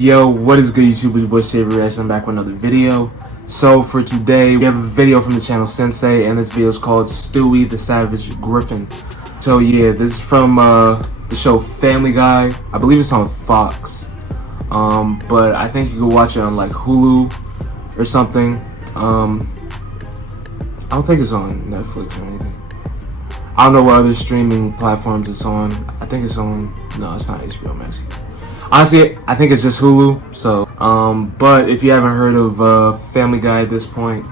Yo, what is good, YouTube? It's your boy SavyReacts. I'm back with another video. So for today, we have a video from the channel Sensei, and this video is called Stewie the Savage Griffin. So yeah, this is from the show Family Guy. I believe it's on Fox, but I think you can watch it on like Hulu or something. I don't think it's on Netflix or anything. I don't know what other streaming platforms it's on. I think it's on, no, it's not HBO Max. Honestly, I think it's just Hulu. So, but if you haven't heard of Family Guy at this point,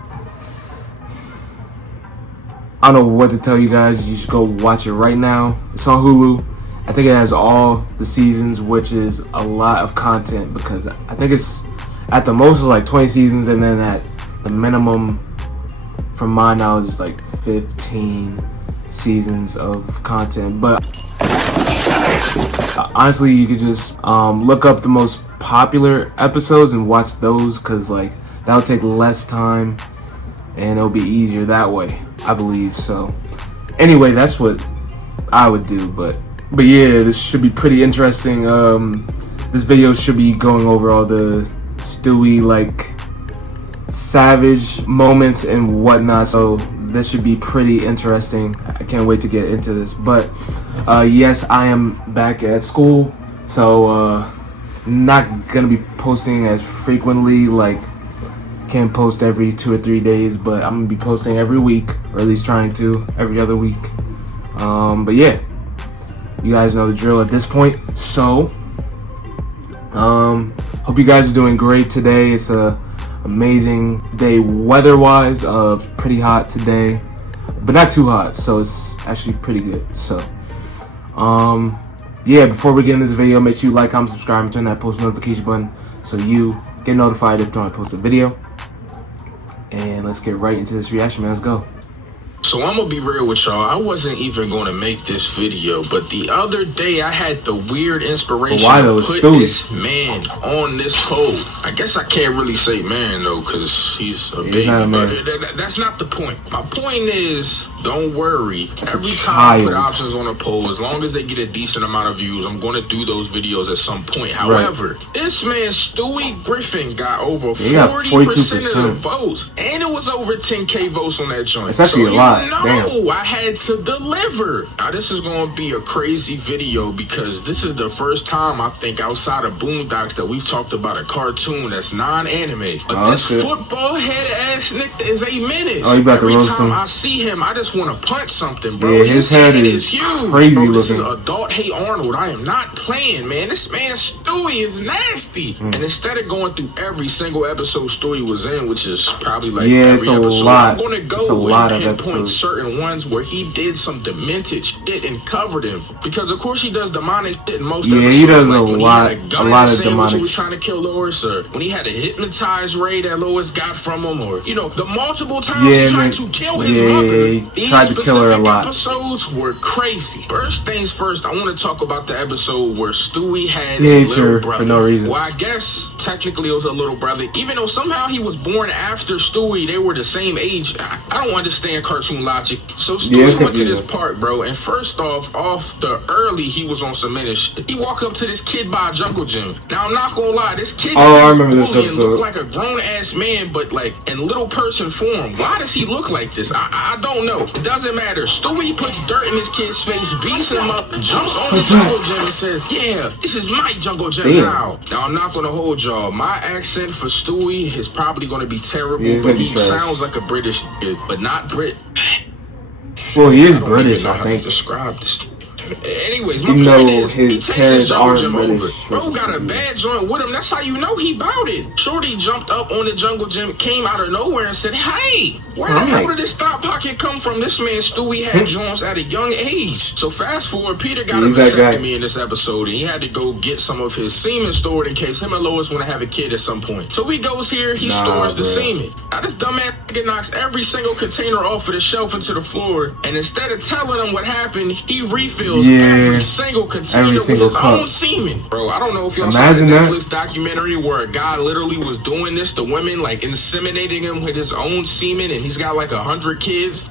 I don't know what to tell you guys. You should go watch it right now. It's on Hulu. I think it has all the seasons, which is a lot of content because I think it's at the most like 20 seasons, and then at the minimum, from my knowledge, is like 15 seasons of content. But honestly, you could just look up the most popular episodes and watch those, because like that'll take less time and it'll be easier that way, I believe. So anyway, that's what I would do. But yeah, this should be pretty interesting. This video should be going over all the Stewie like savage moments and whatnot, so this should be pretty interesting. I can't wait to get into this. But yes, I am back at school, so not gonna be posting as frequently, like can't post every 2 or 3 days, but I'm gonna be posting every week, or at least trying to, every other week. But yeah, you guys know the drill at this point. So hope you guys are doing great today. It's a amazing day weather-wise. Pretty hot today, but not too hot, so it's actually pretty good. So yeah, before we get in this video, make sure you like, comment, subscribe, and turn that post notification button so you get notified if I post a video. And let's get right into this reaction, man. Let's go. So I'm gonna be real with y'all. I wasn't even gonna make this video, but the other day I had the weird inspiration to put this man on this pole. I guess I can't really say man though, cause he's a baby. But that's not the point. My point is, don't worry. Every time I put options on a poll, as long as they get a decent amount of views, I'm gonna do those videos at some point. However, this man Stewie Griffin got over 40% of the votes, and it was over 10K votes on that joint. It's actually a lot. No, I had to deliver. Now this is gonna be a crazy video because this is the first time I think outside of Boondocks that we've talked about a cartoon that's non-anime. But this football head ass nigga is a menace. Every time I see him, I just want to punch something, bro. Yeah, his head is huge, crazy bro. This is adult Hey Arnold. I am not playing, man. This man Stewie is nasty. And instead of going through every single episode Stewie was in, which is probably like every episode, I'm gonna go and pinpoint certain ones where he did some demented shit and covered him, because of course he does demonic shit in most episodes. He does like a lot of demonic. He was trying to kill Lois, or when he had to hypnotize Ray that Lois got from him, or you know, the multiple times he tried to kill his mother. He tried to kill her a lot. Episodes were crazy. First things first, I want to talk about the episode where Stewie had a little brother. For no reason. Well, I guess technically it was a little brother, even though somehow he was born after Stewie. They were the same age. I don't understand cartoon logic. So Stewie went to this park, bro, and first off the early, he was on some menace shit. He walked up to this kid by a jungle gym. Now I'm not gonna lie, this kid I remember this episode. Looked like a grown ass man, but like in little person form. Why does he look like this? I don't know. It doesn't matter. Stewie puts dirt in his kid's face, beats him up, jumps on the jungle gym, and says, "Yeah, this is my jungle gym now." Now I'm not gonna hold y'all. My accent for Stewie is probably gonna be terrible, but he sounds like a British kid, but not Brit. Well, he is British, I think. Describe this. Anyways, my point is, he takes his jungle gym over. Bro got a bad joint with him. That's how you know he bout it. Shorty jumped up on the jungle gym, came out of nowhere and said, "Hey, where the hell did this thought pocket come from?" This man Stewie had joints at a young age. So fast forward, Peter got a vasectomy in this episode, and he had to go get some of his semen stored in case him and Lois want to have a kid at some point. So he goes here, he stores the semen. Now this dumbass nigga knocks every single container off of the shelf into the floor, and instead of telling them what happened, he refills every single container with his own semen. Bro, I don't know if y'all saw the Netflix documentary where a guy literally was doing this to women, like inseminating him with his own semen, and he's got like 100 kids.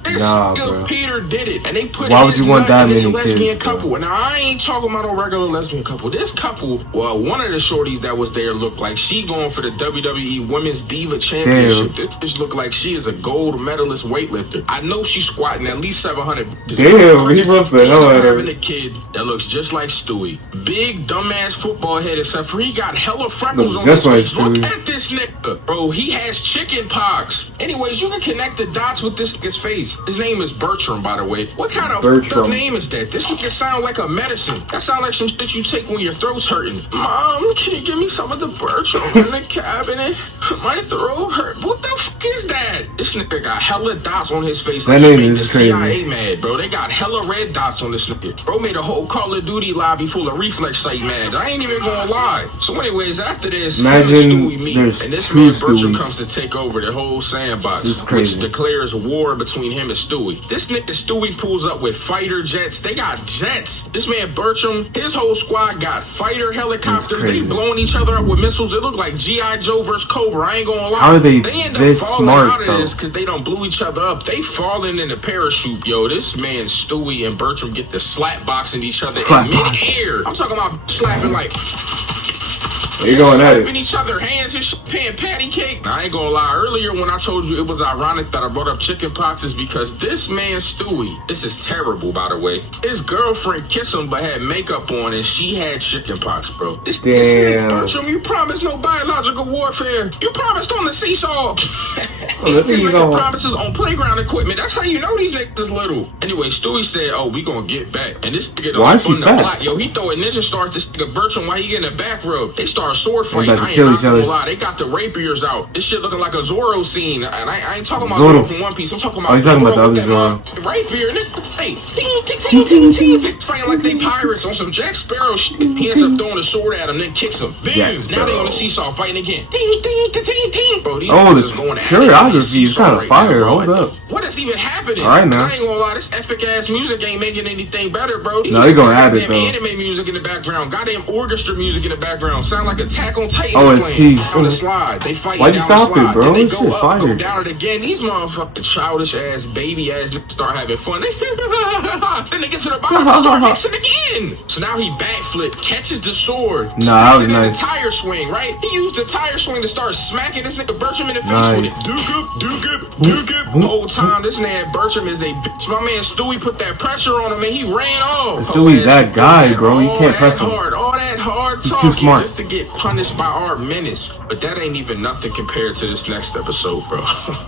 Peter did it, and they put his nut in this lesbian couple. Now, I ain't talking about a regular lesbian couple. This couple, well, one of the shorties that was there looked like she going for the WWE Women's Diva Championship. This bitch looked like she is a gold medalist weightlifter. I know she's squatting at least 700. Damn, he must be having a kid that looks just like Stewie. Big dumbass football head, except for he got hella freckles on his face. Look at this nigga, bro. He has chicken pox. Anyways, you can connect the dots with this nigga's face. His name is Bertram, by the way. What kind of name is that? This nigga sound like a medicine. That sound like some shit you take when your throat's hurting. Mom, can you give me some of the Bertram in the cabinet? My throat hurt. What the fuck is that? This nigga got hella dots on his face. That name is crazy. CIA mad, bro. They got hella red dots on this nigga. Bro made a whole Call of Duty lobby full of reflex sight mad. I ain't even gonna lie. So anyways, after this, Stewie meet, and this man Bertram comes to take over the whole sandbox, which declares war between him and Stewie. This nigga Stewie pulls up with fighter jets. They got jets. This man Bertram, his whole squad got fighter helicopters. They blowing each other up with missiles. It look like G.I. Joe versus Cobra. I ain't gonna lie. How are they end up falling out of this because they don't blew each other up. They falling in a parachute, yo. This man Stewie and Bertram get to slap boxing each other in mid-air. I'm talking about slapping like... They going at it. Slapping each other hands and shit, paying patty cake. I ain't gonna lie. Earlier when I told you it was ironic that I brought up chicken pox is because this man Stewie, this is terrible by the way, his girlfriend kissed him but had makeup on and she had chicken pox, bro. This Bertram, you promised no biological warfare. You promised on the seesaw. These niggas promises on playground equipment. That's how you know these niggas is little. Anyway, Stewie said, oh, we gonna get back. And this nigga done spun the block. Yo, he throw a ninja star at this nigga Bertram while he getting a back rub. They start sword fighting. I ain't not gonna lie. They got the rapiers out. This shit looking like a Zorro scene. And I ain't talking about Zorro from One Piece. I'm talking about Zorro with that rapier. Hey, ting, ting, ting, ting, ting. Fighting like they pirates on some Jack Sparrow shit. He ends up throwing a sword at him, then kicks him. Boom. Now they on the seesaw fighting again. Ting, ting, ting, ting, ting. Bro, these niggas is going at it. Choreography is kind of fire. Hold up. What is even happening? All right, now. I ain't gonna lie. This epic ass music ain't making anything better, bro. No, they gonna add it though. Anime music in the background. Goddamn orchestra music in the background. Sound like Attack on Titan. OST. On the slide. They fight Why'd you stop it, bro? They This go shit up, fire. go down it again. These motherfucking childish ass, baby ass niggas start having fun. Then they get to the bottom and start mixing again. So now he backflip, catches the sword, sticks it in the tire swing, right? He used the tire swing to start smacking this nigga Bertram in the face with it. The whole time, this man Bertram is a bitch. My man Stewie put that pressure on him and he ran off. Stewie's that guy, bro. You can't press him. All that hard talking just to get punished by our menace. But that ain't even nothing compared to this next episode, bro.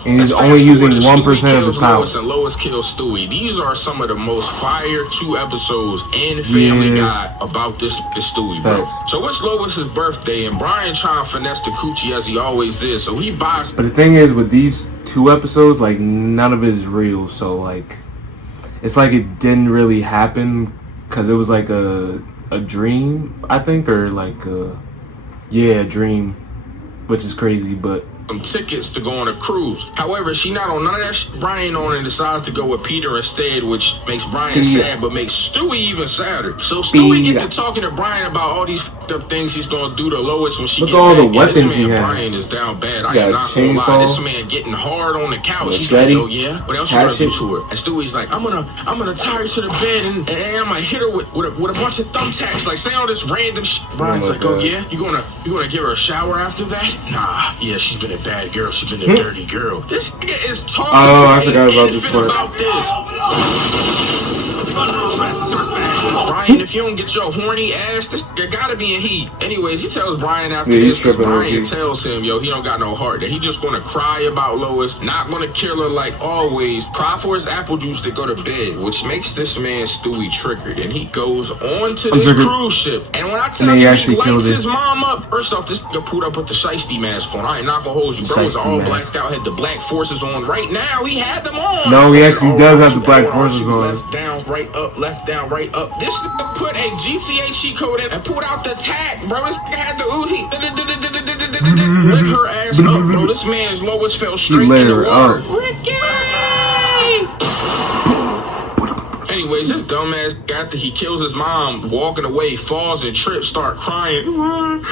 And he's only using 1% of his power. Lois and Lois kills Stewie. These are some of the most fire 2 episodes in Family Guy about this Stewie, bro. So it's Lois's birthday, and Brian trying to finesse the coochie as he always is. So he buys. But the thing is, with these 2 episodes, like none of it is real. So like, it's like it didn't really happen because it was like a dream, I think, or like a dream, which is crazy, but some tickets to go on a cruise. However, she not on none of that shit Brian on and decides to go with Peter instead, which makes Brian sad, but makes Stewie even sadder. So Stewie get to talking to Brian about all these fucked up things he's gonna do to Lois when she get all back. The weapons this man he has. Brian is down bad. I am not gonna lie. This man getting hard on the couch. He's like, yo, yeah, what else you gonna do to her? And Stewie's like, I'm gonna tie her to the bed and I'm gonna hit her with a bunch of thumbtacks, like saying all this random shit. Brian's like, oh yeah, you gonna give her a shower after that? Nah, yeah, she's been a bad girl. She's been a dirty girl. This nigga is talking to an infant about this. Brian, if you don't get your horny ass, this nigga gotta be in heat. Anyways, he tells Brian after this, because Brian tells him, yo, he don't got no heart, that he just gonna cry about Lois, not gonna kill her like always, cry for his apple juice to go to bed, which makes this man Stewie triggered, and he goes on to this cruise ship. And when I tell you he lights his mom up, first off, this nigga pulled up with the shiesty mask on. I ain't not gonna hold you, bro. Was all blacked out, had the black forces on. Right now, he had them on. No, he actually does have the black forces on. Left down, right up, left down, right up. This put a GTA cheat code in and pulled out the tag, bro. This nigga had the Uzi. Lit her ass up, bro. This man's Lois fell straight in the water. Ricky! Anyways, this dumbass, after he kills his mom, walking away, falls and trips, start crying. Mom.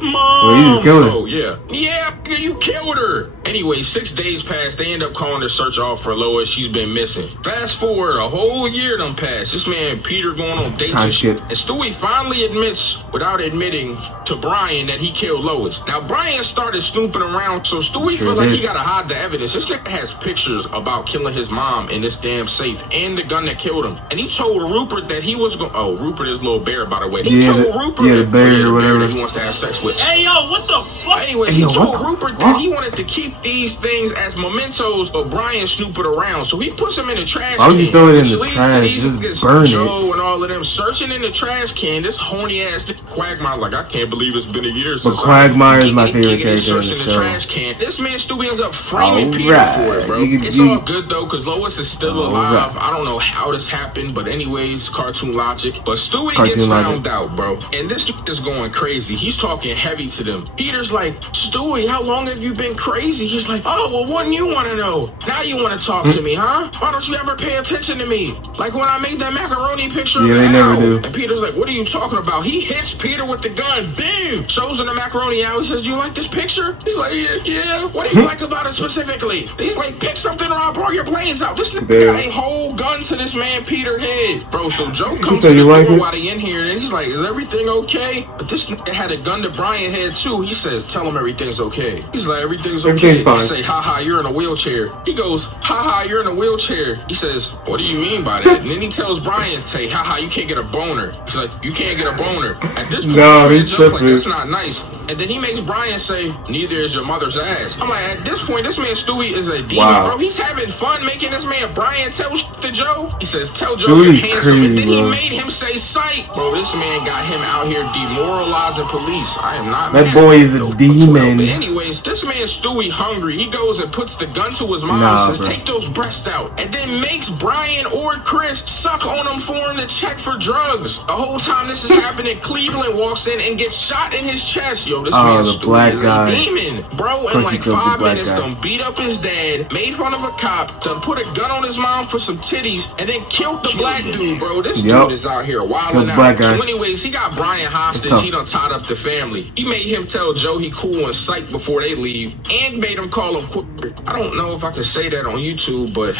Well, he just killed her. Oh, yeah. Yeah, you killed her. Anyway, 6 days pass. They end up calling to search off for Lois. She's been missing. Fast forward, a whole year done passed. This man, Peter, going on dates and shit. And Stewie finally admits, without admitting to Brian, that he killed Lois. Now, Brian started snooping around, so Stewie feel like he gotta hide the evidence. This nigga has pictures about killing his mom in this damn safe and the gun that killed him. And he told Rupert that he was going. Oh, Rupert is little bear, by the way. He told Rupert the bear that he wants to have sex with. Hey, yo, what the fuck? Anyways, he told Rupert that he wanted to keep these things as mementos, but Brian snooping around, so he puts them in the trash can. Why would you throw it in the trash? Just burn Joe it. and all of them searching in the trash can. This horny ass Quagmire, like, I can't believe it's been a year since. But Quagmire is my favorite character in the show. Trash can. This man Stewie ends up framing Peter for it, bro. It's all good though, because Lois is still alive. I don't know how this happened, but anyways, cartoon logic. But Stewie gets found out, bro, and this is going crazy. He's talking heavy to them. Peter's like, Stewie, how long have you been crazy? He's like, oh, well, wouldn't you want to know? Now you want to talk to me, huh? Why don't you ever pay attention to me? Like when I made that macaroni picture of they never do. And Peter's like, what are you talking about? He hits Peter with the gun. Bam! Shows him the macaroni out. He says, you like this picture? He's like, yeah. What do you like about it specifically? He's like, pick something or I'll blow your brains out. This nigga got a whole gun to this man Peter head. Bro, so Joe comes to the door while they in here and he's like, is everything okay? But this nigga had a gun to Brian head too. He says, tell him everything's okay. He's like, everything's okay. He say, haha, you're in a wheelchair. He goes, haha, you're in a wheelchair. He says, what do you mean by that? And then he tells Brian, say, haha, you can't get a boner. He's like, you can't get a boner. At this point, Joe's like, that's not nice. And then he makes Brian say, neither is your mother's ass. I'm like, at this point, this man Stewie is a demon, bro. He's having fun making this man Brian tell shit to Joe. He says, tell Joe you're handsome. Crazy, and then he made him say psych. Bro, this man got him out here demoralizing police. I am not that boy is a demon. But anyways, this man Stewie hungry. He goes and puts the gun to his mom and says, take those breasts out. And then makes Brian or Chris suck on him for him to check for drugs. The whole time this is happening, Cleveland walks in and gets shot in his chest. Yo, this man Stewie is a demon. Bro, in like 5 minutes, done beat up his dad, made fun of a cop, done put a gun on his mom for some titties, and then killed the black dude, bro. This dude is out here wilding out. So anyways, he got Brian hostage. He done tied up the family. He made him tell Joe he cool and psych before they leave, and made him call him quick. I don't know if I can say that on YouTube, but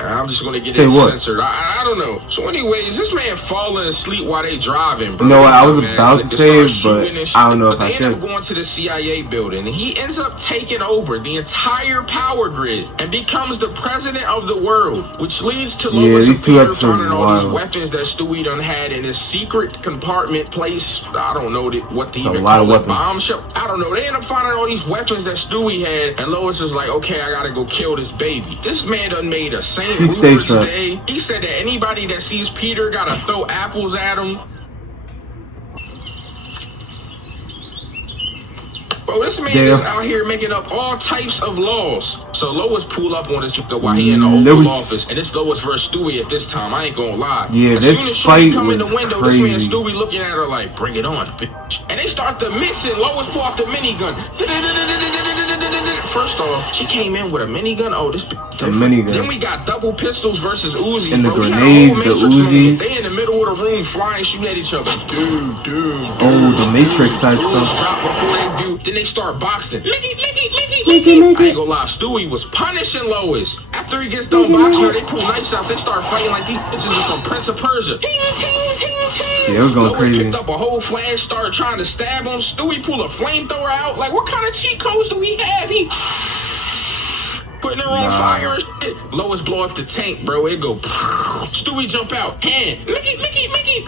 I'm just gonna get it censored. I don't know. So anyways, this man falling asleep while they driving, bro. You know what? I was about to say it, but I don't know if I should. They end up going to the CIA building, and he ends up taking over the entire power grid and becomes the president of the world, which leads to Lois and Peter finding all these weapons that Stewie done had in his secret compartment place. I don't know what to even call it. Bomb shop. I don't know. They end up finding all these weapons that Stewie had, and Lois is like, okay, I gotta go kill this baby. This man done made a St. Rupert's Day. He said that anybody that sees Peter gotta throw apples at him. Bro, this man is out here making up all types of laws. So Lois pull up on this nigga while he in the Oval Office, and it's Lois versus Stewie at this time. I ain't gonna lie. Yeah, as soon as Stewie come in the window, this man Stewie looking at her like, bring it on, bitch. And they start to mix it. Lois pull out the minigun. First off, she came in with a minigun. Oh, this minigun. Then we got double pistols versus Uzis. And the grenades, the Uzis. They in the middle of the room flying, shooting at each other. Dude. Oh, the Matrix type stuff. Drop before they do. Then they start boxing. I ain't gonna lie, Stewie was punishing Lois. After he gets done boxing her, they pull knives out. They start fighting like these bitches is from Prince of Persia. Yeah, it was going Lois crazy. picked up a whole flash, started trying to stab him. Stewie pulled a flamethrower out. Like, what kind of cheat codes do we have? He putting her on fire and shit. Lois blow up the tank, bro. It go. Stewie jump out. Hand. Mickey.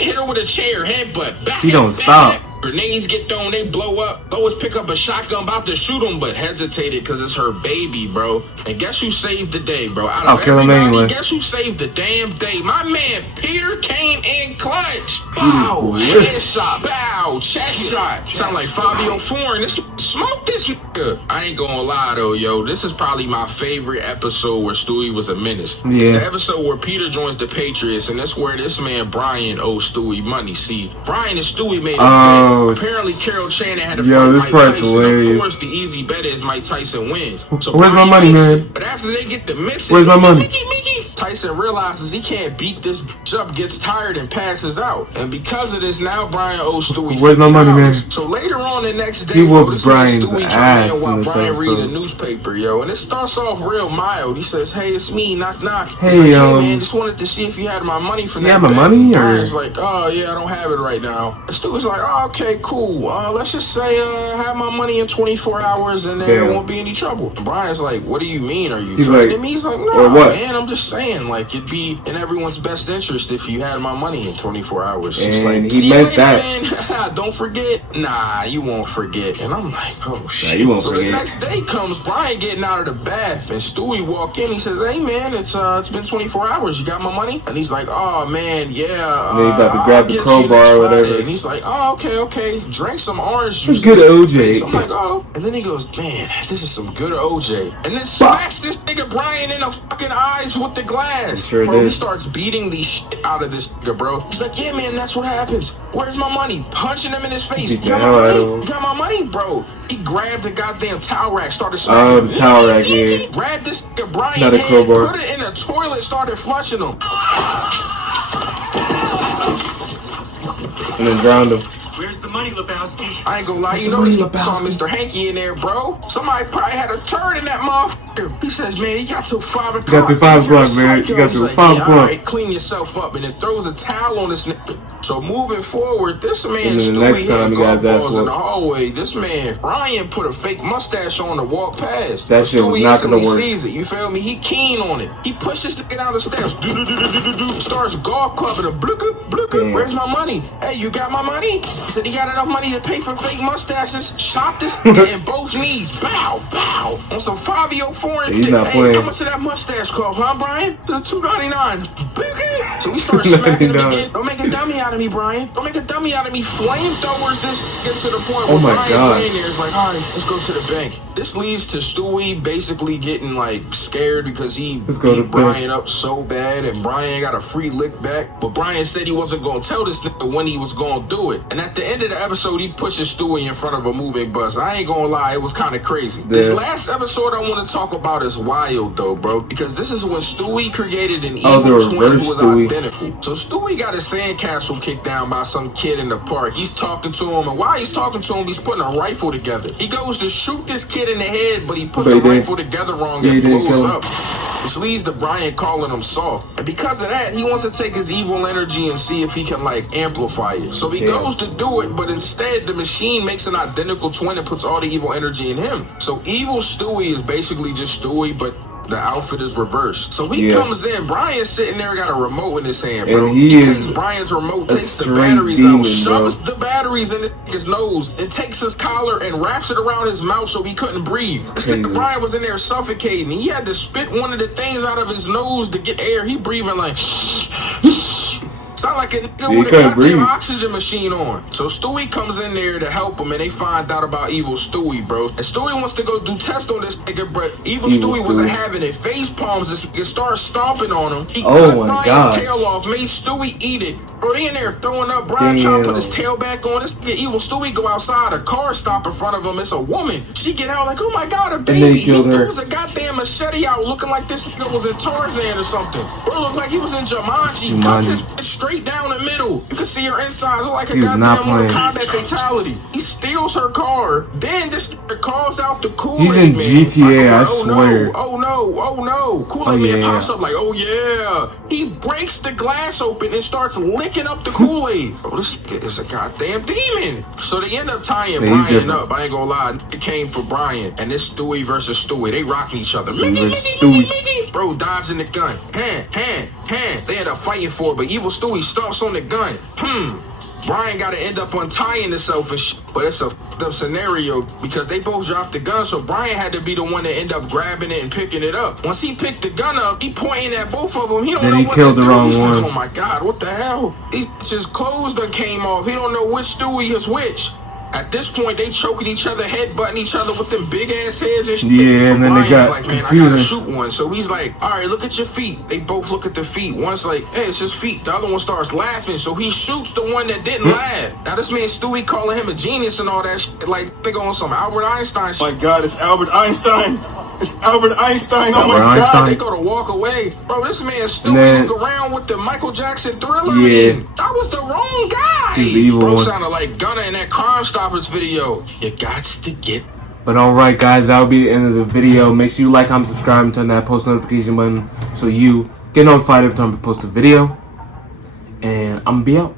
Hit her with a chair. Headbutt. Back. He don't stop. Grenades get thrown, they blow up. Lois pick up a shotgun, about to shoot him, but hesitated because it's her baby, bro. And guess who saved the day, bro? Out of everybody, guess who saved the damn day? My man Peter came in clutch. Bow, headshot, bow, chest shot. Sound like Fabio Foreign. This smoke this nigga. I ain't gonna lie though, yo. This is probably my favorite episode where Stewie was a menace. Yeah. It's the episode where Peter joins the Patriots, and that's where this man Brian owes Stewie money. See, Brian and Stewie made a bet. Apparently, Carol Channing had to fight Mike Tyson. Hilarious. Of course, the easy bet is Mike Tyson wins. So where's my money, man? But after they get the mixing, where's my money? Mickey, Tyson realizes he can't beat this bitch up, gets tired, and passes out. And because of this, now Brian owes Stewie $50. Where's my money, man? So later on the next day, this man Stewie come in while Brian read a newspaper, yo. And it starts off real mild. He says, "Hey, it's me, knock knock." He's like, "Hey, man, just wanted to see if you had my money for that." Yeah, my money? Brian's like, "Oh, yeah, I don't have it right now." And Stewie's like, "Oh, okay, cool. Let's just say I have my money in 24 hours and there won't be any trouble." And Brian's like, "What do you mean? Are you threatening me?" He's like, "No, man, I'm just saying, like, it'd be in everyone's best interest if you had my money in 24 hours. She's like, "See you later, man. Don't forget." "Nah, you won't forget." And I'm like, "Oh shit." You won't forget. The next day comes, Brian getting out of the bath, and Stewie walk in. He says, "Hey man, it's been 24 hours. You got my money?" And he's like, "Oh man, yeah." And he about to grab the crowbar or whatever. And he's like, "Oh, okay. Drink some orange juice." Good OJ. I'm like, "Oh." And then he goes, "Man, this is some good OJ." And then smacks this nigga Brian in the fucking eyes with the glass. Sure bro, did. He starts beating the shit out of this nigga, bro. He's like, "Yeah, man, that's what happens. Where's my money?" Punching him in his face. "You got my money? You got my money, bro?" He grabbed the goddamn towel rack, started smacking him. The towel rack, yeah. Grabbed this nigga Brian head, put it in the toilet, started flushing him. And then drowned him. Where's the money, Lebowski? I ain't gonna lie, you know, saw Mr. Hanky in there, bro. Somebody probably had a turd in that motherfucker. He says, "Man, you got till 5 o'clock. You got till 5 o'clock, man. You got till 5 o'clock. Alright, clean yourself up." And then throws a towel on this nigga. So moving forward, this man Stewie had golf balls in the hallway. This man Ryan put a fake mustache on to walk past. That shit was not gonna work. Sees it, you feel me? He keen on it. He pushes this nigga down the steps. Starts golf clubbing him. "Where's my money?" "Hey, you got my money?" He said he got enough money to pay for fake mustaches. Shot this nigga in both knees. Bow, bow. On some Fabio Foreign. He's not playing. How much did that mustache cost, huh, Brian? $2.99. So we start smacking him again. "Don't make a dummy out of me, Brian. Don't make a dummy out of me." Flamethrowers this nigga to the point where Brian's laying there. It's like, "All right, let's go to the bank." This leads to Stewie basically getting like scared because he beat Brian up so bad, and Brian got a free lick back. But Brian said he wasn't gonna tell this nigga when he was gonna do it. And at the end of the episode, he pushes Stewie in front of a moving bus. I ain't gonna lie, it was kind of crazy. This last episode I want to talk about is wild though, bro, because this is when Stewie created an evil twin who was identical. So Stewie got his sandcastle kicked down by some kid in the park. He's talking to him, and while he's talking to him, he's putting a rifle together. He goes to shoot this kid in the head, but he put the rifle together wrong and blows up. Which leads to Brian calling him soft. And because of that, he wants to take his evil energy and see if he can like amplify it. So he goes to do it, but instead the machine makes an identical twin and puts all the evil energy in him. So evil Stewie is basically just Stewie, but the outfit is reversed. So he comes in, Brian's sitting there, got a remote in his hand, bro. And he takes Brian's remote, takes the batteries out, shoves the batteries in his nose, and takes his collar and wraps it around his mouth so he couldn't breathe. This nigga Brian was in there suffocating. He had to spit one of the things out of his nose to get air. He breathing like sound like a nigga with a goddamn oxygen machine on. So Stewie comes in there to help him, and they find out about evil Stewie, bro. And Stewie wants to go do test on this nigga, but evil Stewie wasn't having it. Face palms this nigga, starts stomping on him. He cut Brian's tail off, made Stewie eat it. Bro, they in there throwing up. Brian trying to put his tail back on. This nigga evil Stewie go outside, a car stop in front of him. It's a woman. She get out like, "Oh my god, a baby." He pulls a goddamn machete out looking like this nigga was in Tarzan or something. Bro, looked like he was in Jumanji. Cut this bitch straight down the middle. You can see her insides like a goddamn Mortal Kombat fatality. He steals her car. Then this nigga calls out the Kool-Aid man. He's in GTA, I swear. Oh no. Kool-Aid man pops up like, "Oh yeah." He breaks the glass open and starts licking up the Kool-Aid. Oh, this nigga is a goddamn demon. So they end up tying Brian up. I ain't gonna lie. It came for Brian. And this Stewie versus Stewie. They rocking each other. Bro dodging the gun. Hand. They end up fighting for it, but evil Stewie stomps on the gun. Brian got to end up untying himself and shit. But it's a fucked up scenario because they both dropped the gun, so Brian had to be the one to end up grabbing it and picking it up. Once he picked the gun up, he pointing at both of them. He don't know what to do. He's like, oh my God, what the hell? These bitches' clothes done came off. He don't know which Stewie is which. At this point, they choking each other, headbutting each other with them big ass heads and shit. Yeah, and then Brian's they got like, man, confusing. I gotta shoot one. So he's like, all right, look at your feet. They both look at their feet. One's like, hey, it's his feet. The other one starts laughing. So he shoots the one that didn't laugh. Now this man Stewie calling him a genius and all that shit. Like they go on some Albert Einstein shit. Oh my God, it's Albert Einstein. It's Albert Einstein. Oh my God, they go to walk away. Bro, this man Stewie look around with the Michael Jackson Thriller. Yeah. That was the wrong guy. He's the evil Bro one. sounded like Gunna in that Crime Stoppers video. You gots to get. But alright guys, that'll be the end of the video. Make sure you like, comment, subscribe, and turn that post notification button so you get notified every time we post a video. And I'm gonna be out.